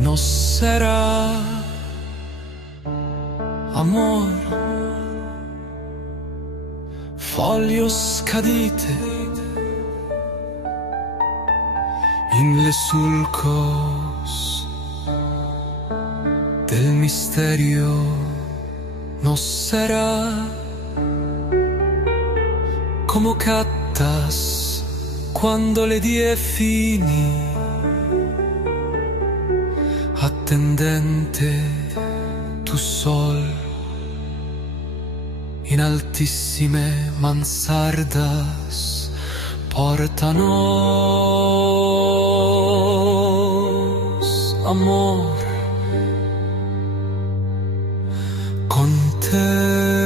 no será amor. Foglie scadite in le sulcos del misterio, no será como cattas quando le die fini, attendente tu sol in altissime mansardas portanos amor con te.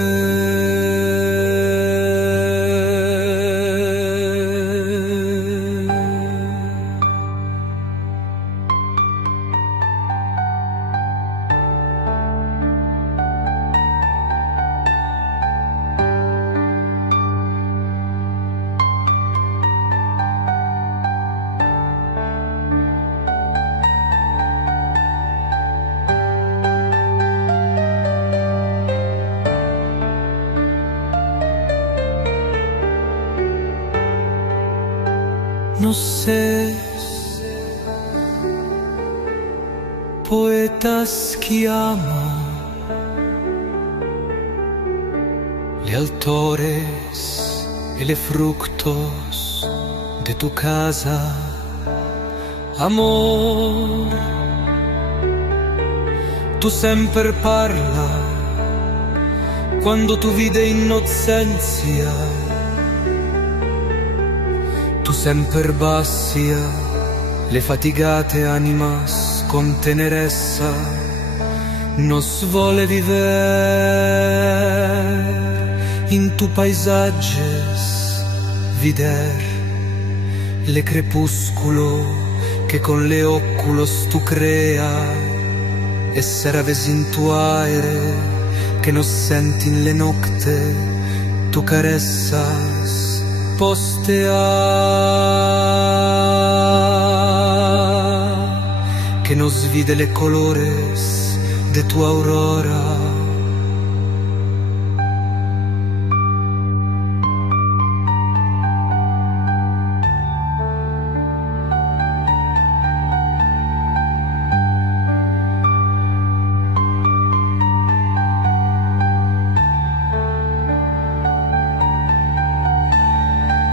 No sé, poetas que amo, le autores y le fructos de tu casa, amor. Tu sempre parla quando tu vide innocenzia. Tu semper bassia le fatigate animas con tenerezza, nos vole viver in tu paisagges, vider le crepusculo che con le oculos tu crea, e serves in tu aere che nos senti in le nocte tu caressas postea, que nos vide le colores de tu aurora.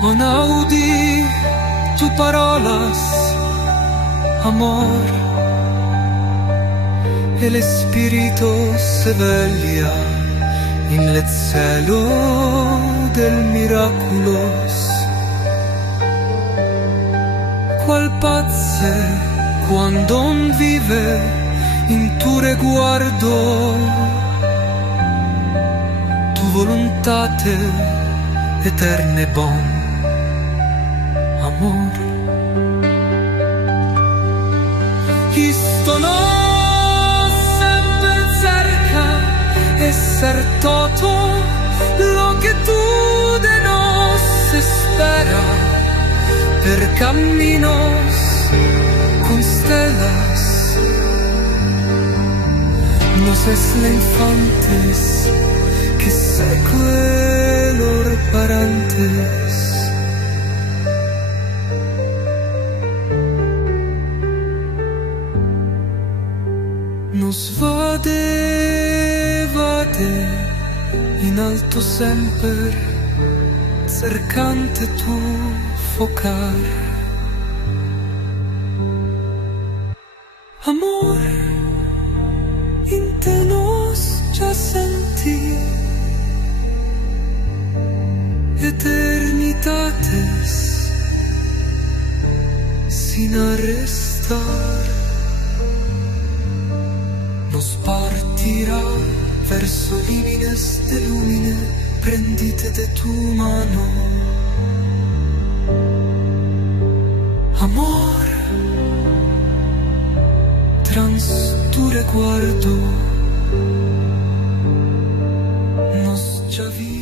Non audi tu parolas, amor, el espíritu se veglia in le cielo del miraculos. Qual pazze quando un vive in tu reguardo, tu voluntate eterne bon. Amor, isto nos sempre cerca esser todo lo que tú de nos espera, per caminos con stelas, nos es la infantes que seque lor parantes. Nos vade in alto sempre, cercante tu focar. Amor, in te nos già senti eternitates sin arrestar. Nos partirá verso límites de lumine, prendite de tu mano. Amor, trans tu recuerdo, nos già vi